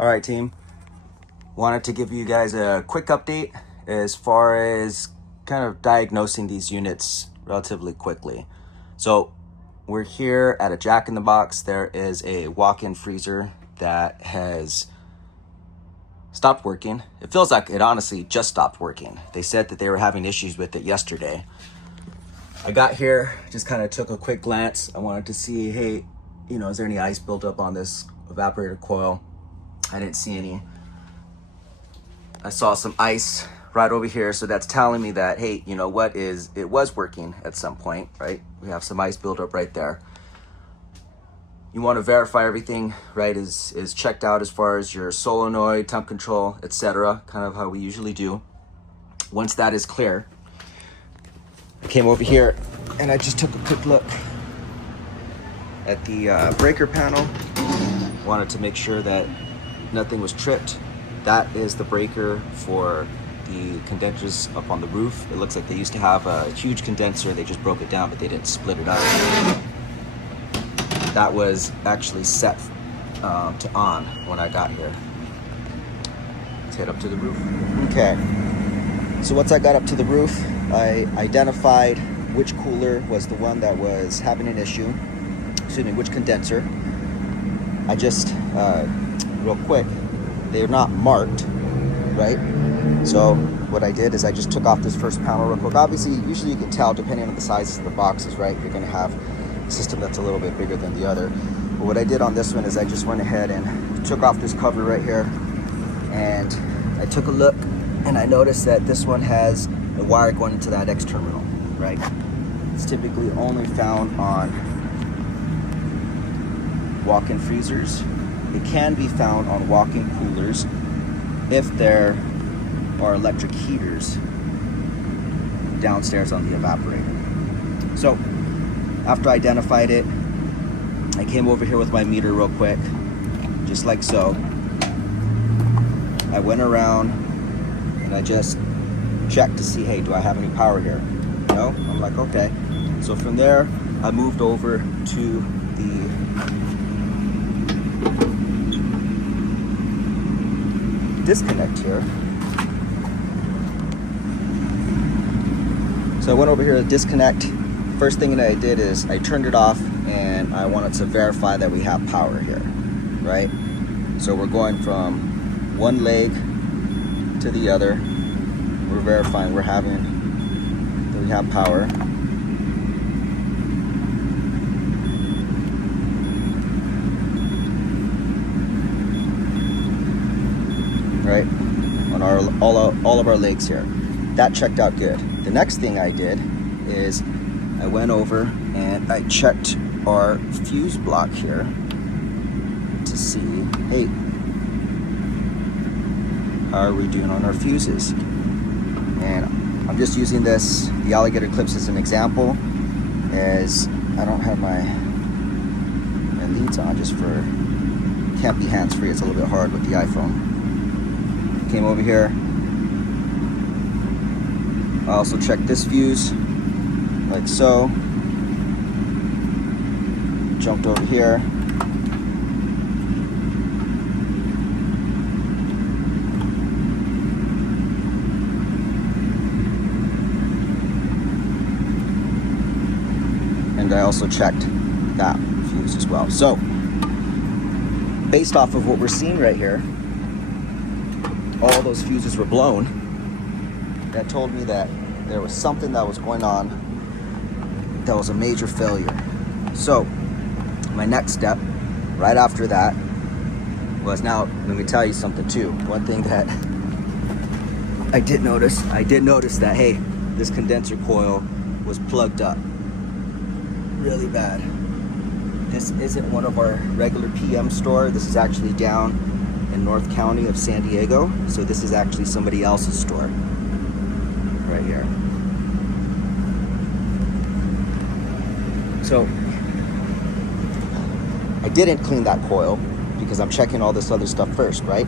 All right, team. Wanted to give you guys a quick update as far as kind of diagnosing these units relatively quickly. So we're here at a Jack in the Box. There is a walk-in freezer that has stopped working. It feels like it honestly just stopped working. They said that they were having issues with it yesterday. I got here, just kind of took a quick glance. I wanted to see, hey, is there any ice buildup on this evaporator coil? I didn't see any. I saw some ice right over here, so that's telling me that, hey, it was working at some point, right? We have some ice buildup right there. You want to verify everything, right, is checked out as far as your solenoid, temp control, etc., kind of how we usually do. Once that is clear, I came over here and I just took a quick look at the breaker panel. Wanted to make sure that nothing was tripped. That is the breaker for the condensers up on the roof. It looks like they used to have a huge condenser. They just broke it down, but they didn't split it up. That was actually set to on when I got here. Let's head up to the roof. Okay, so once I got up to the roof, I identified which cooler was the one that was having an issue. Which condenser. I just, real quick, they're not marked, right? So what I did is I just took off this first panel real quick. Obviously, usually you can tell depending on the sizes of the boxes, right? You're gonna have a system that's a little bit bigger than the other. But what I did on this one is I just went ahead and took off this cover right here, and I took a look and I noticed that this one has a wire going into that X terminal, right? It's typically only found on walk-in freezers. It can be found on walk-in coolers if there are electric heaters downstairs on the evaporator. So after I identified it, I came over here with my meter real quick, just like so. I went around and I just checked to see, hey, do I have any power here? No? I'm like, okay. So from there, I moved over to the disconnect here. So I went over here to disconnect. First thing that I did is I turned it off and I wanted to verify that we have power here, right? So we're going from one leg to the other. We're verifying we have power. Right, on all of our legs here. That checked out good. The next thing I did is I went over and I checked our fuse block here to see, hey, how are we doing on our fuses? And I'm just using the alligator clips as an example, as I don't have my leads on, just for, can't be hands-free, it's a little bit hard with the iPhone. Came over here. I also checked this fuse, like so. Jumped over here. And I also checked that fuse as well. So, based off of what we're seeing right here, all those fuses were blown. That told me that there was something that was going on that was a major failure. So my next step right after that was, now let me tell you something too. One thing that I did notice that, hey, this condenser coil was plugged up really bad. This isn't one of our regular PM store. This is actually down in North County of San Diego. So this is actually somebody else's store right here. So I didn't clean that coil because I'm checking all this other stuff first, right?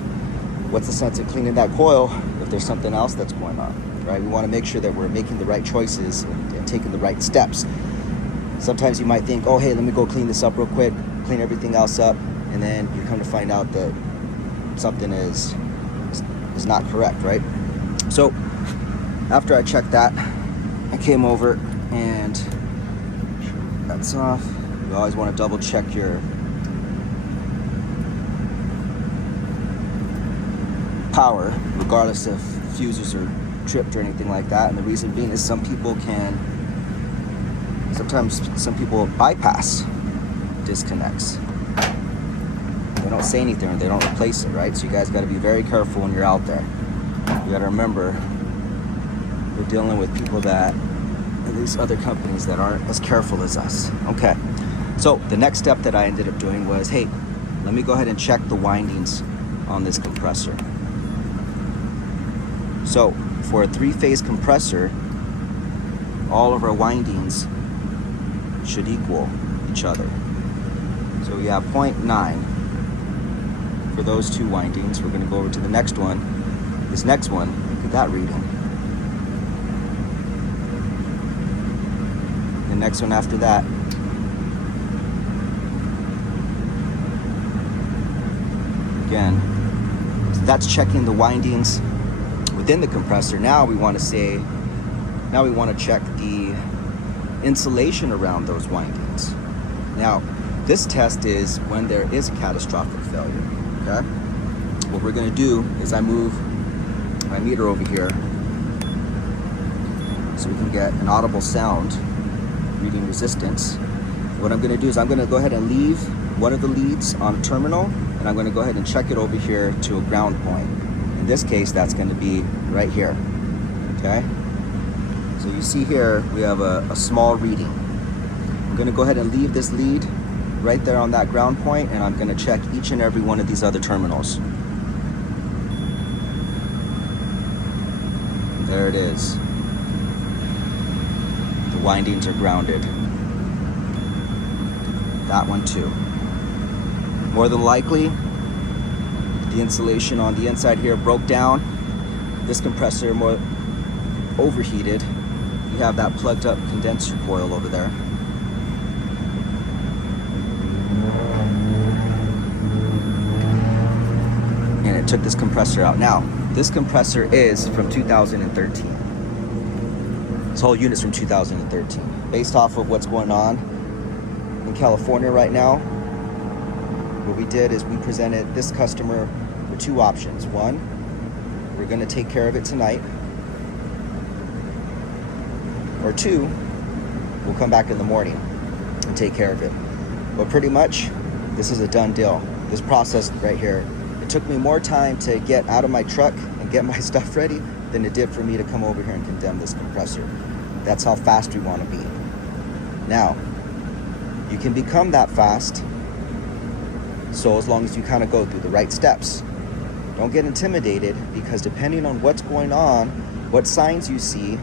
What's the sense of cleaning that coil if there's something else that's going on, right? We want to make sure that we're making the right choices and taking the right steps. Sometimes you might think, oh, hey, let me go clean this up real quick, clean everything else up, and then you come to find out that something is not correct, right? So after I checked that, I came over and that's off. You always want to double check your power, regardless if fuses are tripped or anything like that. And the reason being is sometimes some people bypass disconnects. They don't say anything or they don't replace it, right? So you guys got to be very careful when you're out there. You got to remember, we're dealing with people that, at least other companies that aren't as careful as us. Okay, so the next step that I ended up doing was, hey, let me go ahead and check the windings on this compressor. So for a 3-phase compressor, all of our windings should equal each other. So we have 0.9 for those 2 windings. We're going to go over to the next one. This next one, look at that reading. The next one after that. Again, so that's checking the windings within the compressor. Now we want to check the insulation around those windings. Now, this test is when there is a catastrophic failure, okay? What we're gonna do is I move my meter over here so we can get an audible sound reading resistance. What I'm gonna do is I'm gonna go ahead and leave one of the leads on a terminal, and I'm gonna go ahead and check it over here to a ground point. In this case, that's gonna be right here, okay? So you see here, we have a small reading. I'm gonna go ahead and leave this lead right there on that ground point, and I'm gonna check each and every one of these other terminals. There it is. The windings are grounded. That one too. More than likely, the insulation on the inside here broke down. This compressor more overheated. You have that plugged up condenser coil over there. And it took this compressor out. Now, this compressor is from 2013. This whole unit's from 2013. Based off of what's going on in California right now, what we did is we presented this customer with 2 options. One, we're gonna take care of it tonight. Or 2, we'll come back in the morning and take care of it. But pretty much, this is a done deal. This process right here, it took me more time to get out of my truck and get my stuff ready than it did for me to come over here and condemn this compressor. That's how fast we want to be. Now, you can become that fast, so as long as you kind of go through the right steps. Don't get intimidated, because depending on what's going on, what signs you see,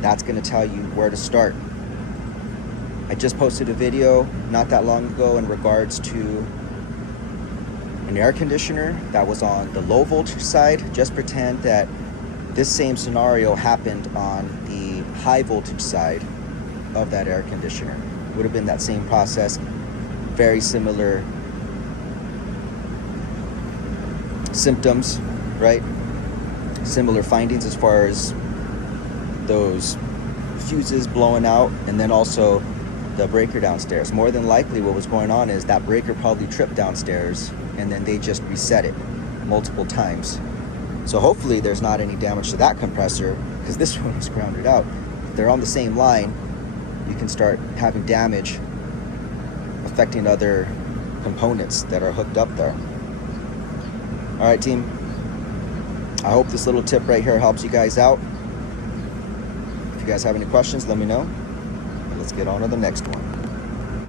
that's going to tell you where to start. I just posted a video not that long ago in regards to an air conditioner that was on the low voltage side. Just pretend that this same scenario happened on the high voltage side of that air conditioner. It would have been that same process, very similar symptoms, right? Similar findings as far as those fuses blowing out, and then also the breaker downstairs. More than likely what was going on is that breaker probably tripped downstairs, and then they just reset it multiple times. So hopefully there's not any damage to that compressor, because this one was grounded out. If they're on the same line, you can start having damage affecting other components that are hooked up there. All right, team, I hope this little tip right here helps you guys out. If you guys have any questions, let me know. Let's get on to the next one.